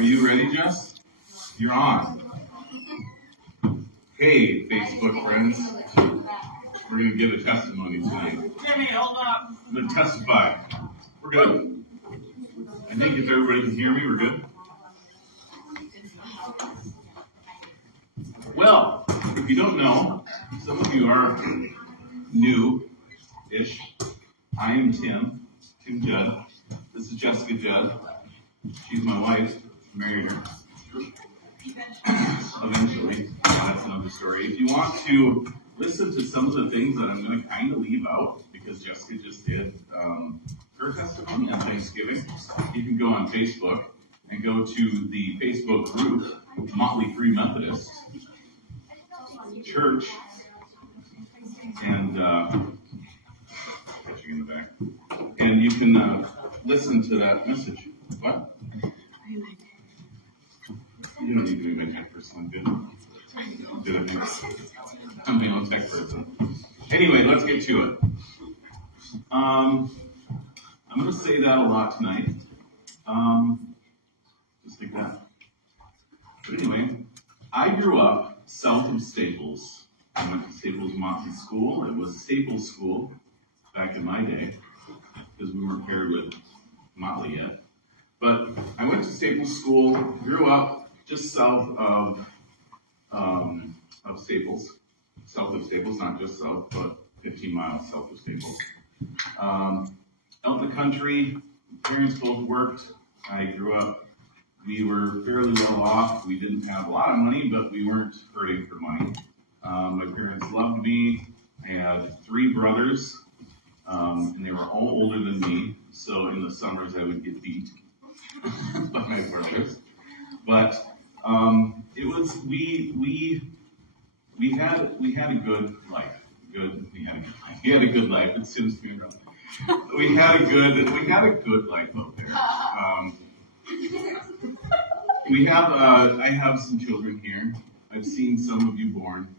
Are you ready, Jess? You're on. Hey, Facebook friends. We're going to give a testimony tonight. Jimmy, hold up. I'm going to testify. We're good. I think if everybody can hear me, we're good. Well, if you don't know, some of you are new-ish. I am Tim Judd. This is Jessica Judd. She's my wife. Married her. Eventually. That's another story. If you want to listen to some of the things that I'm going to kind of leave out, because Jessica just did her testimony on Thanksgiving, you can go on Facebook and go to the Facebook group, Motley Methodist Church, and catch you in the back. And you can listen to that message. What? You don't need to be my tech person. I'm good. I think. I'm my own tech person. Anyway, let's get to it. I'm going to say that a lot tonight. Just like that. But anyway, I grew up south of Staples. I went to Staples Motley School. It was Staples School back in my day, because we weren't paired with Motley yet. But I went to Staples School, grew up just south of Staples. South of Staples, not just south, but 15 miles south of Staples. Out in the country, parents both worked. I grew up, we were fairly well off. We didn't have a lot of money, but we weren't hurting for money. My parents loved me. I had 3 brothers, and they were all older than me. So in the summers, I would get beat by my brothers. But it was we had a good life. We had a good life. It seems to be wrong. We had a good life out there. I have some children here. I've seen some of you born.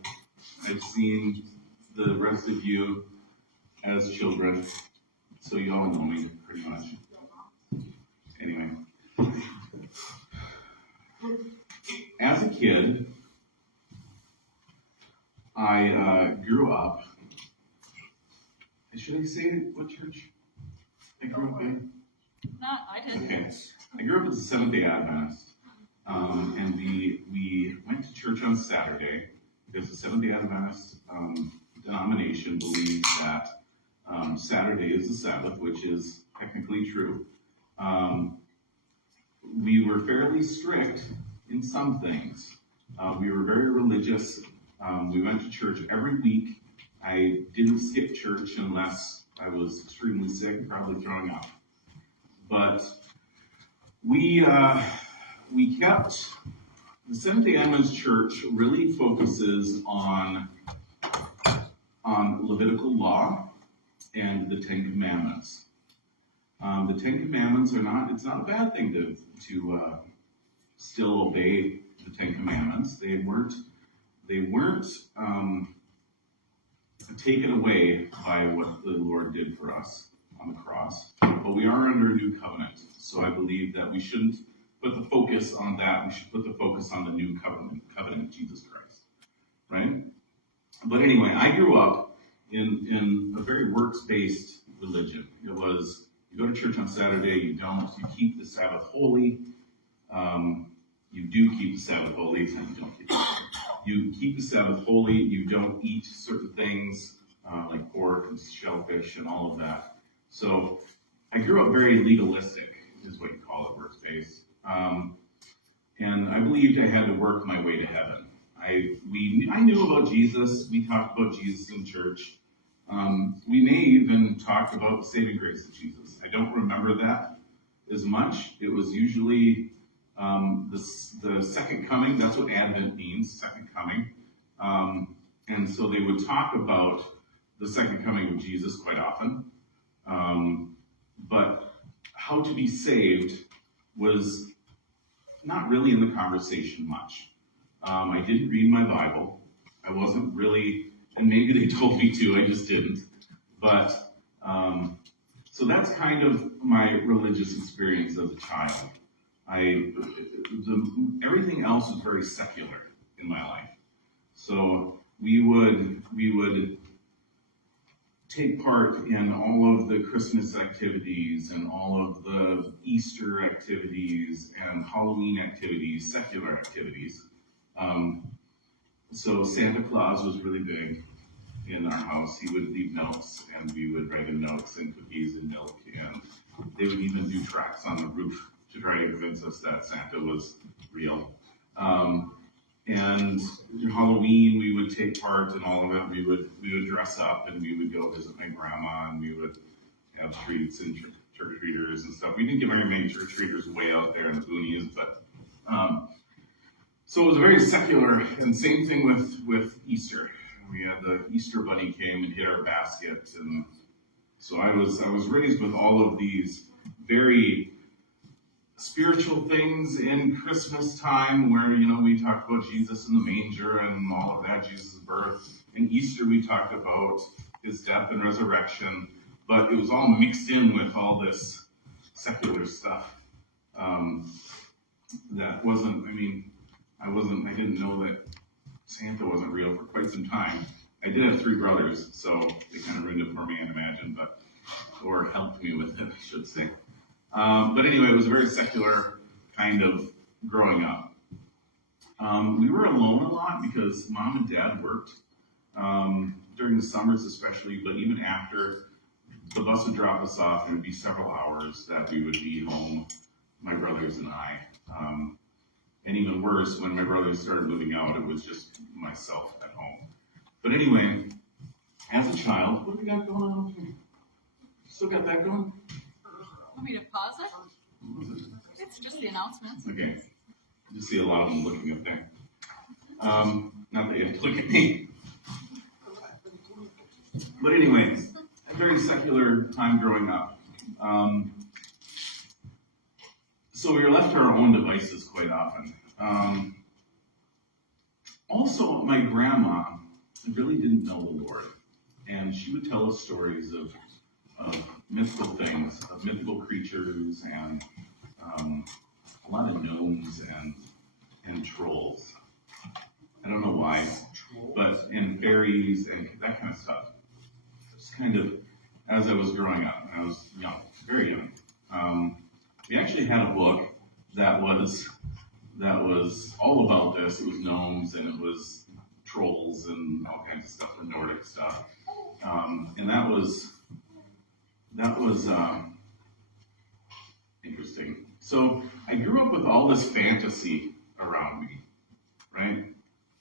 I've seen the rest of you as children. So you all know me pretty much. Anyway. As a kid, I grew up. Should I say what church I grew up in? No, I didn't. Okay. I grew up as a Seventh-day Adventist, and we went to church on Saturday because the Seventh-day Adventist denomination believes that Saturday is the Sabbath, which is technically true. We were fairly strict in some things. We were very religious. We went to church every week. I didn't skip church unless I was extremely sick, probably throwing up. But we kept, the Seventh-day Adventist Church really focuses on Levitical law and the Ten Commandments. The Ten Commandments it's not a bad thing to still obey the Ten Commandments. They weren't taken away by what the Lord did for us on the cross. But we are under a new covenant. So I believe that we shouldn't put the focus on that. We should put the focus on the new covenant of Jesus Christ. Right? But anyway, I grew up in a very works-based religion. It was, you go to church on Saturday, you don't. You keep the Sabbath holy. You do keep the Sabbath holy. You keep the Sabbath holy. You don't eat certain things like pork and shellfish and all of that. So I grew up very legalistic, is what you call it, works-based. And I believed I had to work my way to heaven. I knew about Jesus. We talked about Jesus in church. We may even talk about the saving grace of Jesus. I don't remember that as much. It was usually the second coming. That's what Advent means, second coming. And so they would talk about the second coming of Jesus quite often. But how to be saved was not really in the conversation much. I didn't read my Bible. I wasn't really, and maybe they told me to, I just didn't. But, so that's kind of my religious experience as a child. everything else was very secular in my life. So we would take part in all of the Christmas activities and all of the Easter activities and Halloween activities, secular activities. So Santa Claus was really big in our house. He would leave notes, and we would write in notes and cookies and milk, and they would even do tracks on the roof to try to convince us that Santa was real. And Halloween, we would take part in all of it. We would dress up, and we would go visit my grandma, and we would have treats and trick-or-treaters and stuff. We didn't get very many trick-or-treaters way out there in the boonies, but so it was very secular. And same thing with Easter. We had the Easter bunny came and hit our basket, and so I was raised with all of these very spiritual things in Christmas time, where we talked about Jesus in the manger and all of that, Jesus' birth. In Easter we talked about his death and resurrection, but it was all mixed in with all this secular stuff. That wasn't. I didn't know that Santa wasn't real for quite some time. I did have 3 brothers, so they kind of ruined it for me, I'd imagine, or helped me with it, I should say. But anyway, it was a very secular kind of growing up. We were alone a lot because Mom and Dad worked, during the summers especially, but even after, the bus would drop us off, and it would be several hours that we would be home, my brothers and I. And even worse, when my brothers started moving out, it was just myself at home. But anyway, as a child, what do we got going on here? Still got that going? Want me to pause it? It's just the announcements. Okay. I just see a lot of them looking up there. Not that you have to look at me. But anyway, a very secular time growing up. So we were left to our own devices quite often. Also, my grandma really didn't know the Lord. And she would tell us stories of mythical things, of mythical creatures, and a lot of gnomes and trolls. I don't know why, and fairies and that kind of stuff. Just kind of as I was growing up, and I was young, very young. We actually had a book that was all about this. It was gnomes and it was trolls and all kinds of stuff, the Nordic stuff, and that was interesting. So I grew up with all this fantasy around me, right?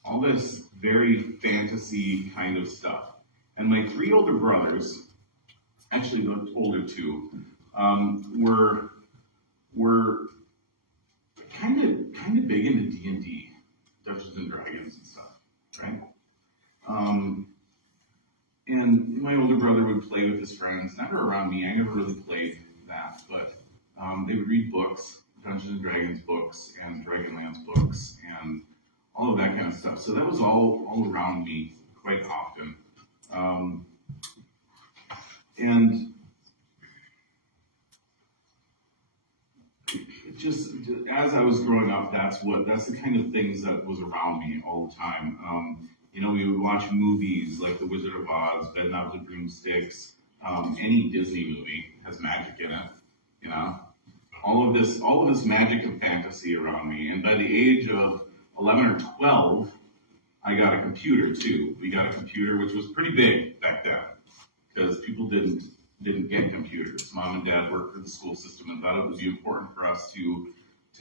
All this very fantasy kind of stuff. And my 3 older brothers, actually the older 2, were kind of big into D&D, Dungeons and Dragons and stuff, right? And my older brother would play with his friends, never around me. I never really played that, but they would read books, Dungeons and Dragons books, and Dragonlance books, and all of that kind of stuff. So that was all around me quite often. And just as I was growing up, that's the kind of things that was around me all the time. We would watch movies like The Wizard of Oz, Bed Knobs and Broomsticks. Any Disney movie has magic in it. All of this magic and fantasy around me. And by the age of 11 or 12, I got a computer too. We got a computer, which was pretty big back then, because people didn't get computers. Mom and Dad worked for the school system and thought it would be important for us to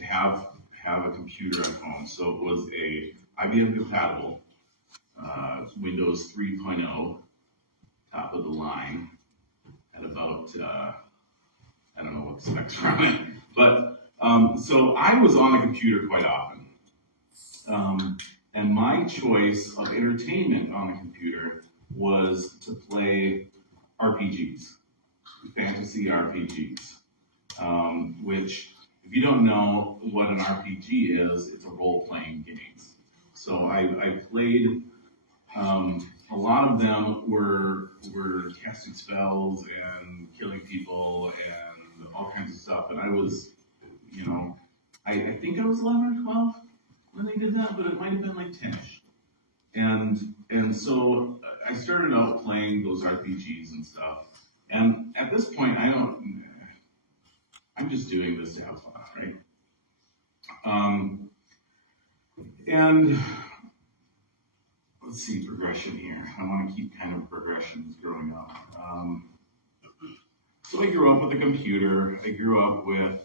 have a computer at home. So it was a IBM compatible Windows 3.0, top of the line, at about I don't know what the specs were on it, but so I was on a computer quite often. And my choice of entertainment on the computer was to play RPGs, fantasy RPGs, which, if you don't know what an RPG is, it's a role-playing game. So I played, a lot of them were casting spells and killing people and all kinds of stuff, and I I think I was 11 or 12 when they did that, but it might have been like 10ish. And so I started out playing those RPGs and stuff. And at this point, I'm just doing this to have fun, right? And let's see, progression here. I want to keep kind of progressions growing up. So I grew up with a computer. I grew up with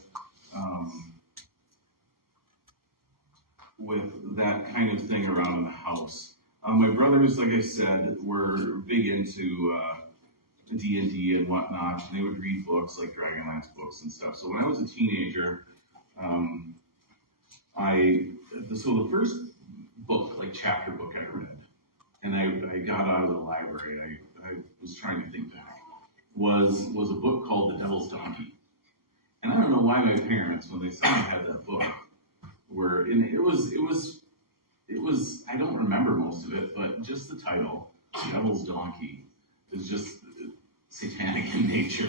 that kind of thing around the house. My brothers, like I said, were big into D&D and whatnot. And they would read books like Dragonlance books and stuff. So when I was a teenager, so the first book, like chapter book I read, and I got out of the library, I was trying to think back, was a book called The Devil's Donkey. And I don't know why my parents, when they saw I had that book, it was, I don't remember most of it, but just the title, The Devil's Donkey, is just satanic in nature.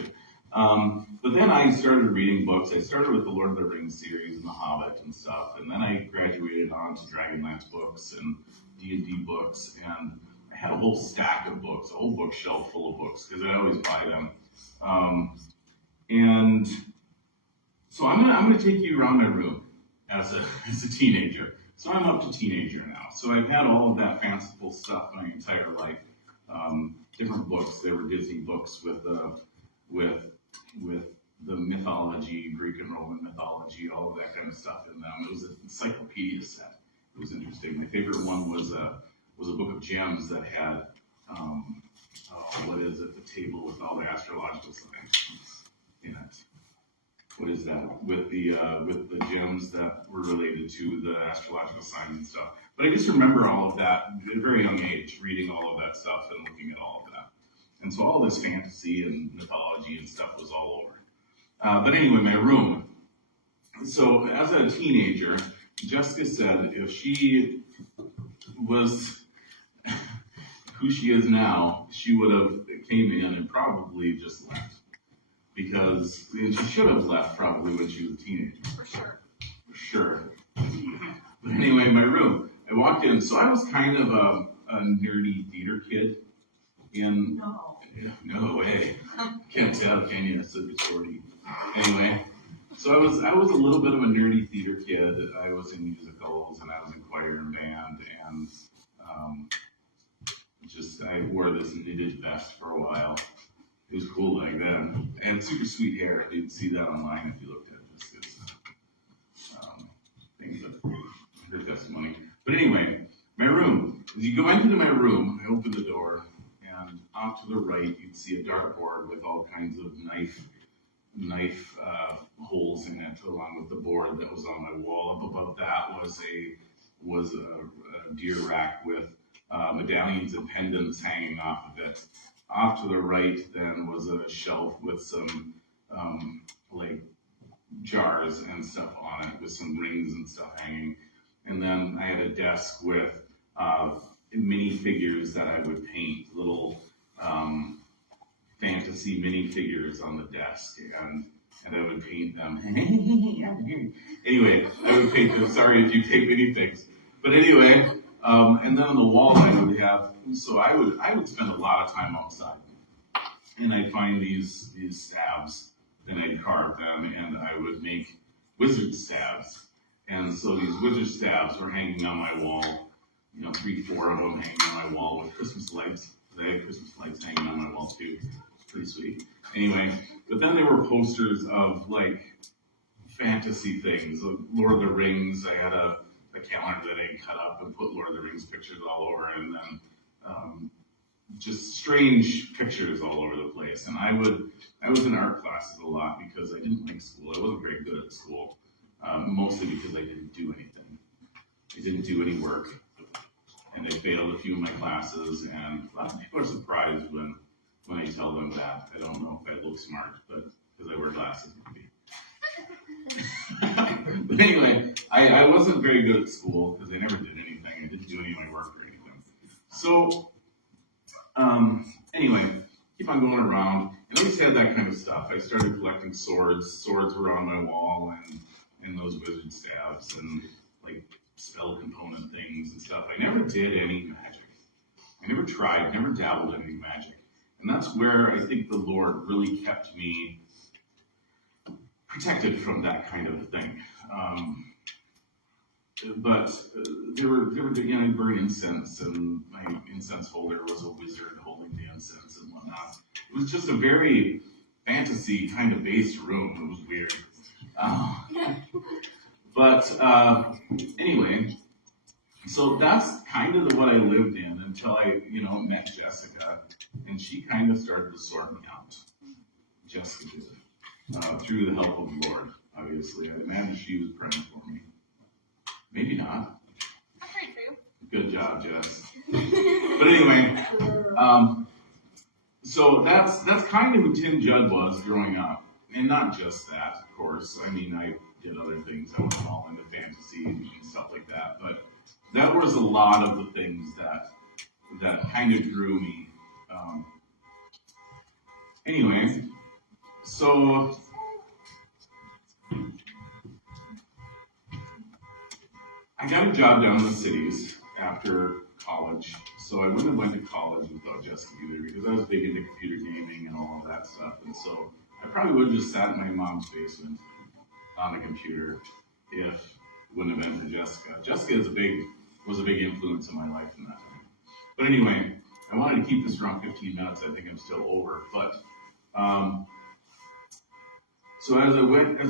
But then I started reading books. I started with the Lord of the Rings series and The Hobbit and stuff, and then I graduated on to Dragonlance books and D&D books, and I had a whole stack of books, a whole bookshelf full of books, because I always buy them. And so I'm gonna take you around my room as a teenager. So I'm up to teenager now. So I've had all of that fanciful stuff my entire life. Different books. There were Disney books with the mythology, Greek and Roman mythology, all of that kind of stuff in them. It was an encyclopedia set. It was interesting. My favorite one was a book of gems that had what is it? The table with all the astrological signs in it. What is that? With the gems that were related to the astrological signs and stuff. But I just remember all of that at a very young age, reading all of that stuff and looking at all of that. And so all this fantasy and mythology and stuff was all over. But anyway, my room. So as a teenager, Jessica said if she was who she is now, she would have came in and probably just left. Because she should have left probably when she was a teenager. For sure. For sure. But anyway, my room. I walked in, so I was kind of a nerdy theater kid. No way. Can't tell, can you? It's a shorty. Anyway, so I was a little bit of a nerdy theater kid. I was in musicals and I was in choir and band, and I wore this knitted vest for a while. It was cool back then. I had super sweet hair. You'd see that online if you looked at it. Just things that her testimony. But anyway, my room. As you go into my room, I open the door, and off to the right, you'd see a dartboard with all kinds of knife holes in it, along with the board that was on my wall. Up above that was a deer rack with medallions and pendants hanging off of it. Off to the right, then, was a shelf with some like jars and stuff on it, with some rings and stuff hanging. And then I had a desk with minifigures that I would paint, little fantasy minifigures on the desk, and I would paint them. Anyway, I would paint them. Sorry if you take minifigs, but anyway, and then on the wall I would have. So I would spend a lot of time outside, and I'd find these stabs, and I'd carve them, and I would make wizard stabs. And so these wizard stabs were hanging on my wall, 3-4 of them hanging on my wall with Christmas lights. I had Christmas lights hanging on my wall too. It's pretty sweet. Anyway, but then there were posters of like fantasy things, like Lord of the Rings. I had a calendar that I cut up and put Lord of the Rings pictures all over, and then just strange pictures all over the place. And I was in art classes a lot because I didn't like school. I wasn't very good at school, mostly because I didn't do anything. I didn't do any work, and I failed a few of my classes. And a lot of people are surprised when I tell them that. I don't know if I look smart, but because I wear glasses, maybe. But anyway, I wasn't very good at school because I never did anything. I didn't do any of my work or anything. So, anyway, keep on going around. And I always had that kind of stuff. I started collecting swords. Swords were on my wall, and those wizard staves and like spell component things and stuff. I never did any magic. I never tried, never dabbled in any magic. And that's where I think the Lord really kept me protected from that kind of thing. But there were I'd burn incense, and my incense holder was a wizard holding the incense and whatnot. It was just a very fantasy kind of based room. It was weird. But anyway, so that's kind of what I lived in until I, met Jessica, and she kind of started to sort me out. Jessica did, through the help of the Lord, obviously. I imagine she was praying for me. Maybe not. I prayed for you. Good job, Jess. But anyway, so that's kind of who Tim Judd was growing up, and not just that, of course. I mean, I did other things. I went all into fantasy and stuff like that, but that was a lot of the things that kind of drew me. Anyway, so I got a job down in the cities after college, so I wouldn't have went to college without Jessica either, because I was big into computer gaming and all of that stuff, and so I probably would have just sat in my mom's basement on the computer if it wouldn't have been for Jessica. Jessica was a big influence in my life in that time. But anyway, I wanted to keep this around 15 minutes. I think I'm still over, but so as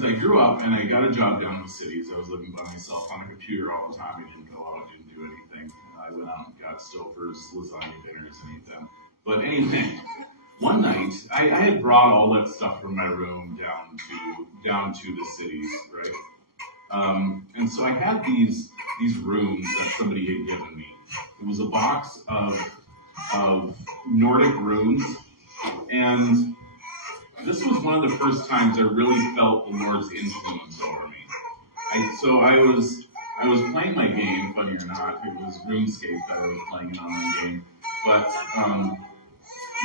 I grew up and I got a job down in the cities, I was living by myself on a computer all the time. I didn't go out, didn't do anything. I went out and got Stouffer's lasagna dinners and ate them. But anyway, one night I had brought all that stuff from my room down to the cities, right? And so I had these rooms that somebody had given me. It was a box of Nordic runes, and this was one of the first times I really felt the Lord's influence over me. So I was playing my game, funny or not. It was RuneScape that I was playing an online game, but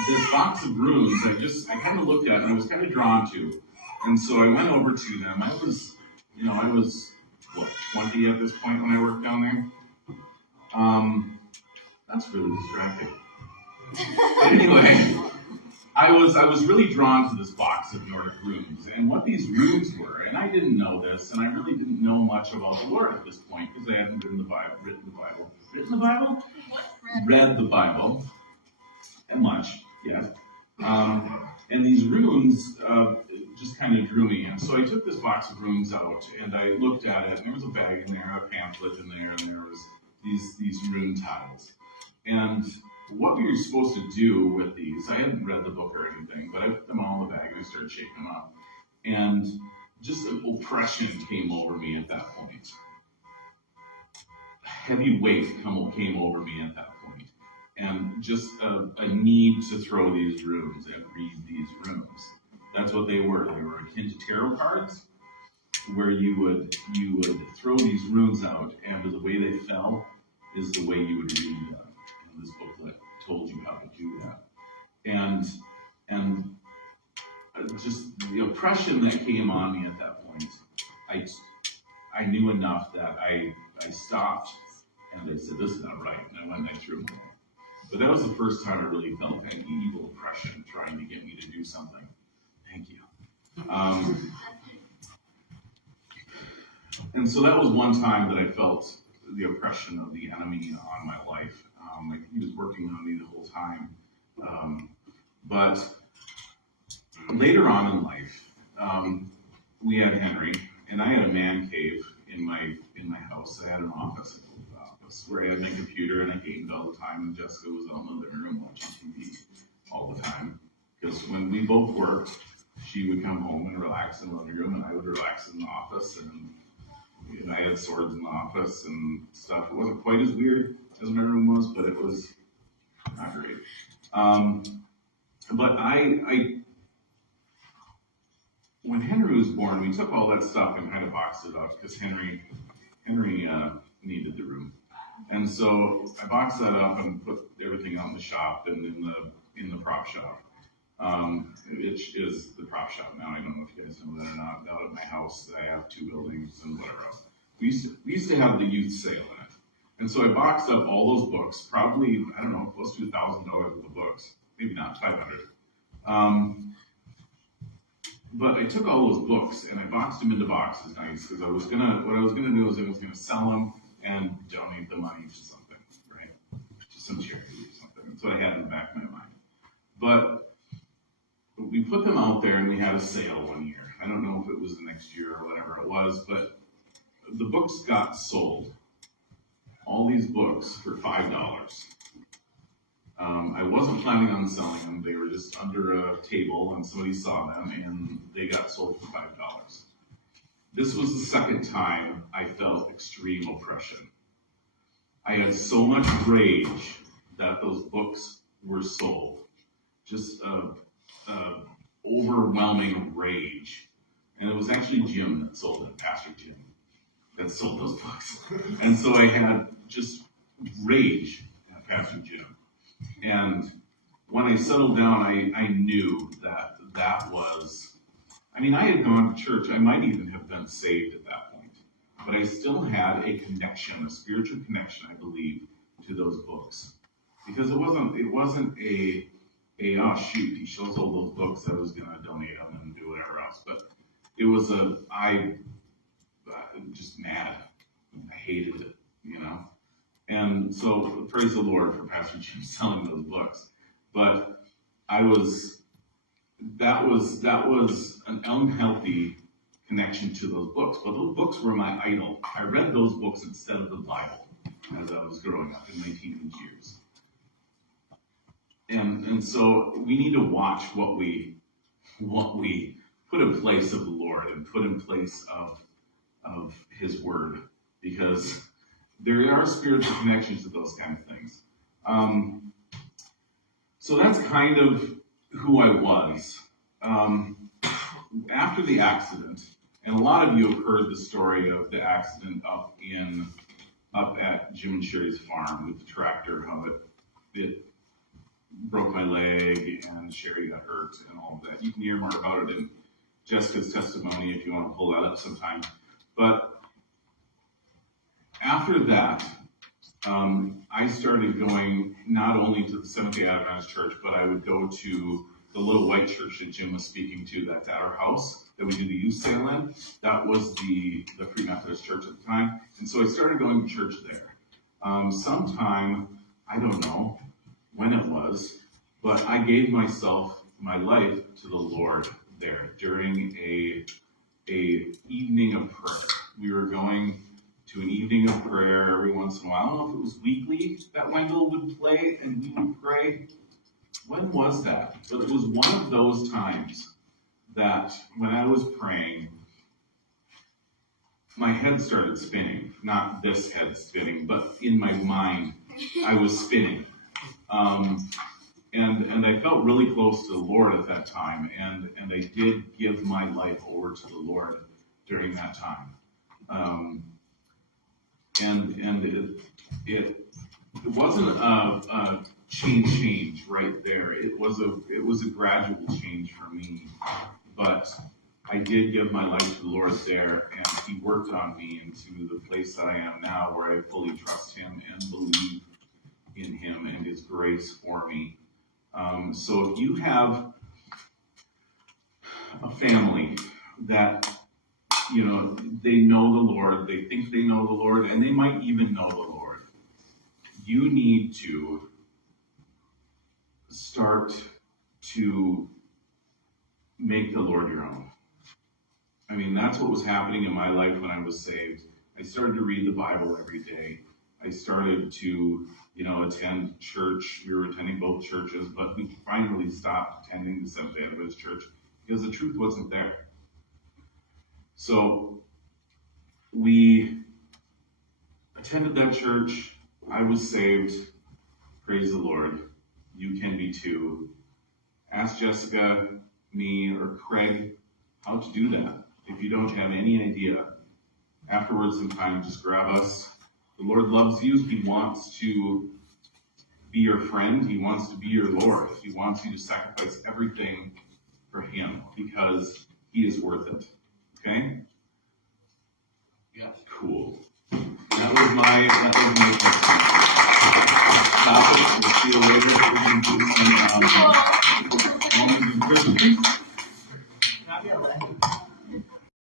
this box of runes, I kind of looked at it and I was kind of drawn to, and so I went over to them. I was what, 20 at this point when I worked down there. That's really distracting. But anyway, I was really drawn to this box of Nordic runes and what these runes were, and I didn't know this, and I really didn't know much about the Lord at this point because I hadn't read the Bible, and much, yeah. And these runes just kind of drew me in. So I took this box of runes out and I looked at it, and there was a bag in there, a pamphlet in there, and there was these rune tiles. And what we were supposed to do with these, I hadn't read the book or anything, but I put them all in the bag and I started shaking them up. And just an oppression came over me at that point. A heavy weight came over me at that point. And just a need to throw these runes and read these runes. That's what they were. They were akin to tarot cards, where you would throw these runes out, and the way they fell is the way you would read them. And this booklet told you how to do that. And just the oppression that came on me at that point, I knew enough that I stopped and I said, this is not right, and I went and I threw them away. But that was the first time I really felt any evil oppression trying to get me to do something. Thank you. And so that was one time that I felt the oppression of the enemy on my life. Like he was working on me the whole time. But later on in life, we had Henry, and I had a man cave in my house. I had an office, where I had my computer and I gamed all the time, and Jessica was out in the living room watching TV all the time. Because when we both worked, she would come home and relax in the living room, and I would relax in the office, and I had swords in the office and stuff. It wasn't quite as weird as my room was, but it was not great. But when Henry was born, we took all that stuff and kind of boxed it up because Henry needed the room. And so I boxed that up and put everything out in the shop and in the prop shop. which is the prop shop now. I don't know if you guys know that or not. Out at my house, I have 2 buildings and whatever else. We used to have the youth sale in it. And so I boxed up all those books, probably, I don't know, close to $1,000 worth of books. Maybe not, 500. But I took all those books and I boxed them into boxes, nice, because what I was gonna do is I was gonna sell them and donate the money to something, right? To some charity or something. That's what I had in the back of my mind. But we put them out there and we had a sale one year. I don't know if it was the next year or whatever it was, but the books got sold. All these books for $5. I wasn't planning on selling them. They were just under a table and somebody saw them and they got sold for $5. This was the second time I felt extreme oppression. I had so much rage that those books were sold. Just overwhelming rage. And it was actually Jim that sold it, Pastor Jim, that sold those books. And so I had just rage at Pastor Jim. And when I settled down, I knew that was, I had gone to church. I might even have been saved at that point. But I still had a connection, a spiritual connection, I believe, to those books. Because it wasn't a oh shoot, he shows all those books, I was going to donate them and do whatever else. But it was I just mad. I hated it, And so praise the Lord for Pastor Jim selling those books. But that was an unhealthy connection to those books. But those books were my idol. I read those books instead of the Bible as I was growing up in my teenage years. And so we need to watch what we put in place of the Lord and put in place of His Word, because there are spiritual connections to those kind of things. So that's kind of who I was. After the accident, and a lot of you have heard the story of the accident up at Jim and Sherry's farm with the tractor, how it broke my leg and Sherry got hurt and all of that. You can hear more about it in Jessica's testimony if you want to pull that up sometime. But after that, I started going not only to the Seventh-day Adventist church, but I would go to the little white church that Jim was speaking to that's at our house that we do the youth sale in. That was the Free Methodist church at the time. And so I started going to church there. Sometime, I don't know when it was, but I gave my life to the Lord there during a evening of prayer. We were going to an evening of prayer every once in a while. I don't know if it was weekly that Wendell would play and we would pray. When was that? But it was one of those times that when I was praying, my head started spinning. Not this head spinning, but in my mind, I was spinning. And I felt really close to the Lord at that time, and I did give my life over to the Lord during that time. And it wasn't a change right there. It was a gradual change for me, but I did give my life to the Lord there, and He worked on me into the place that I am now, where I fully trust Him and believe in Him and His grace for me. So if you have a family that, they know the Lord, they think they know the Lord, and they might even know the Lord, you need to start to make the Lord your own. That's what was happening in my life when I was saved. I started to read the Bible every day. I started to, attend church. We were attending both churches, but we finally stopped attending the Seventh-day Adventist church because the truth wasn't there. So we attended that church. I was saved. Praise the Lord. You can be too. Ask Jessica, me, or Craig how to do that. If you don't have any idea, afterwards sometime, just grab us. The Lord loves you. He wants to be your friend. He wants to be your Lord. He wants you to sacrifice everything for him because he is worth it. Okay? Yes. Cool. That was my